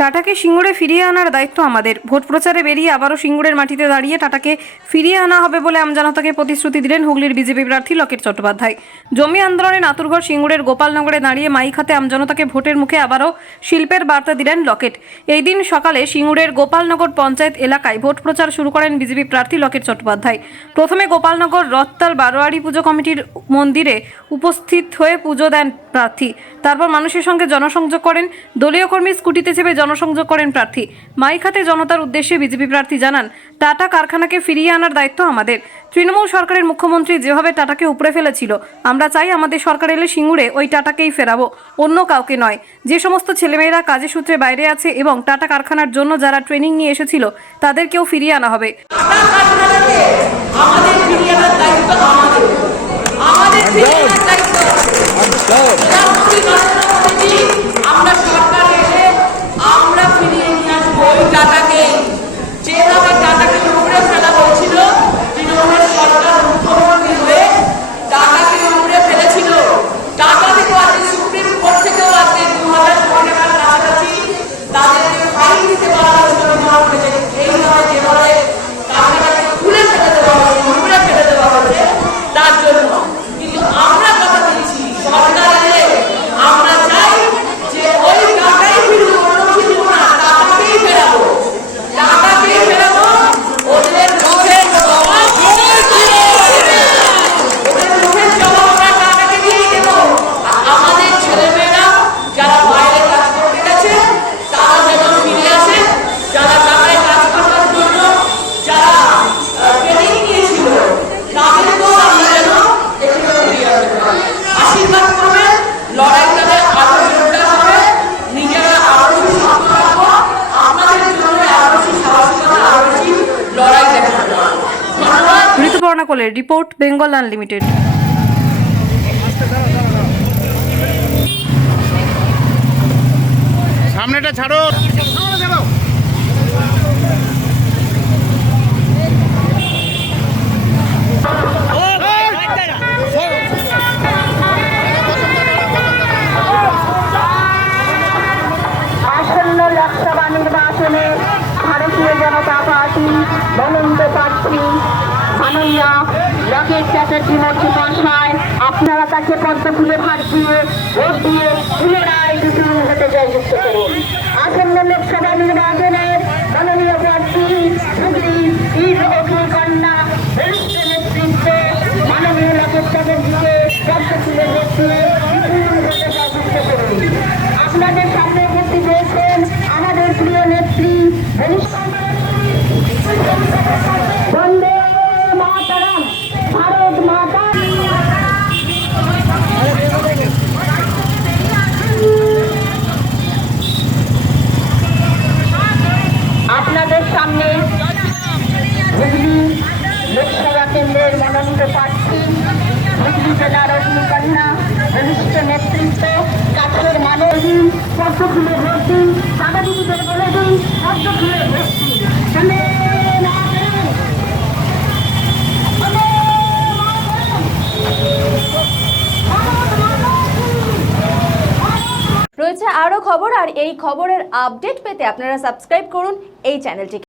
টাটাকে সিঙ্গুরে ফিরিয়ে আনার দায়িত্ব আমাদের। ভোট প্রচারে বেরিয়ে আবারও সিঙ্গুরের মাটিতে দাঁড়িয়ে টাটাকে ফিরিয়ে আনা হবে বলে আমজনতাকে প্রতিশ্রুতি দিলেন হুগলির বিজেপি প্রার্থী লকেট চট্টোপাধ্যায়। জমি আন্দোলনে নাতুরঘর সিঙ্গুরের গোপালনগরে দাঁড়িয়ে মাইক হাতে আমজনতাকে ভোটের মুখে আবারও শিল্পের বার্তা দিলেন লকেট। এই দিন সকালে সিঙ্গুরের গোপালনগর পঞ্চায়েত এলাকায় ভোট প্রচার শুরু করেন বিজেপি প্রার্থী লকেট চট্টোপাধ্যায়। প্রথমে গোপালনগর রথতাল বারোয়ারি পুজো কমিটির মন্দিরে উপস্থিত হয়ে পুজো দেন প্রার্থী। তারপর মানুষের সঙ্গে জনসংযোগ করেন। দলীয় কর্মী স্কুটিতে চেপে জনসংযোগ করেন প্রার্থী। মাইক হাতে জনতার উদ্দেশ্যে বিজেপি প্রার্থী জানান, টাটা কারখানাকে ফিরিয়ে আনার দায়িত্ব আমাদের। তৃণমূল সরকারের মুখ্যমন্ত্রী যেভাবে টাটাকে উপড়ে ফেলেছিল, আমরা চাই আমাদের সরকার এলে সিঙ্গুরে ওই টাটাকেই ফেরাবো, অন্য কাউকে নয়। যে সমস্ত ছেলেমেয়েরা কাজের সূত্রে বাইরে আছে এবং টাটা কারখানার জন্য যারা ট্রেনিং নিয়ে এসেছিল তাদেরকেও ফিরিয়ে আনা হবে। আমরা সরকার এলে আমরা ফিরিয়ে নিয়ে আসবো ওই টাটাকে। যেভাবে টাটাকে উপড়ে ফেলা হয়েছিল, তৃণমূলের সরকার মুখ্যমন্ত্রী হয়ে টাটাকে উপড়ে ফেলেছিল। টাটা থেকেও আছে, সুপ্রিম কোর্ট থেকেও আছে 2000 কোটি টাকার কাছাকাছি তাদেরকে ফাইন দিতে বলা হয়েছিল। এইভাবে যেভাবে টাকাটাকে খুলে ফেলে দেওয়া হয়েছে, উপড়ে ফেলে দেওয়া হয়েছে তার জন্য। কিন্তু আমরা কথা দিচ্ছি, সরকার এলে আমরা চাই যে ওই টাকাই ফিরুক, অন্য কিছু না, টাকাকেই ফেরাবো, টাকাকেই ফেরাবো। ওদের মুখের জবাব আমরা টাকাকে দিয়ে দেবো। আমাদের ছেলেমেয়েরা যারা বাইরে কাজ করতে গেছে তারা যেন ফিরে আসে, যারা টাকায় কাজ করার জন্য যারা ট্রেনিং নিয়েছিল তাদেরকেও আমরা যেন একটু ফিরিয়ে আসতে পারি। আশীর্বাদ করবেন, লড়াইটাতে আরো জোরদার হবে, নিজেরা আরো বেশি শক্ত থাকবো, আপনাদের জন্য আরো বেশি সাহসিকতা, আরো বেশি লড়াই দেখাতে পারবো। ধন্যবাদ। ঋতুপর্ণা কোলের রিপোর্ট, বেঙ্গল আনলিমিটেড। সামনেটা ছাড়ো। আসন্ন লোকসভা নির্বাচনে ভারতীয় জনতা পার্টি মনোনীত প্রার্থী মাননীয় লকেট চ্যাটার্জি মহাশয়, আপনারা তাকে পদ্ম ফুলের হাত দিয়ে ভোট দিয়ে পুনরায় বিজয়ী হতে জয়যুক্ত করুন। আসন্ন লোকসভা নির্বাচনের মাননীয় প্রার্থী হুগলি অগ্নিকন্যা বরিষ্ঠ নেতৃত্ব মাননীয় লকেট চ্যাটার্জিকে পদ্ম ফুলের নেতৃত্বে বিজয়ী হতে জয়যুক্ত করুন। আপনাদের সামনে উপস্থিত হয়েছেন আমাদের প্রিয় নেত্রী বন্দে মাতরম, ভারত মাতা। আপনাদের সামনে হুগলি লোকসভা কেন্দ্রের মনোনীত প্রার্থী হুগলি জেলার অগ্নিকন্যা বরিষ্ঠ নেতৃত্ব কাছের মানুষ দিন, পদ্ম ফুলে ভোট দিন, দাদা দিদিদের বলে দিন পদ্ম ফুলে ভোট দিন। রয়েছে আরও খবর, আর এই খবরের আপডেট পেতে আপনারা সাবস্ক্রাইব করুন এই চ্যানেলটিকে।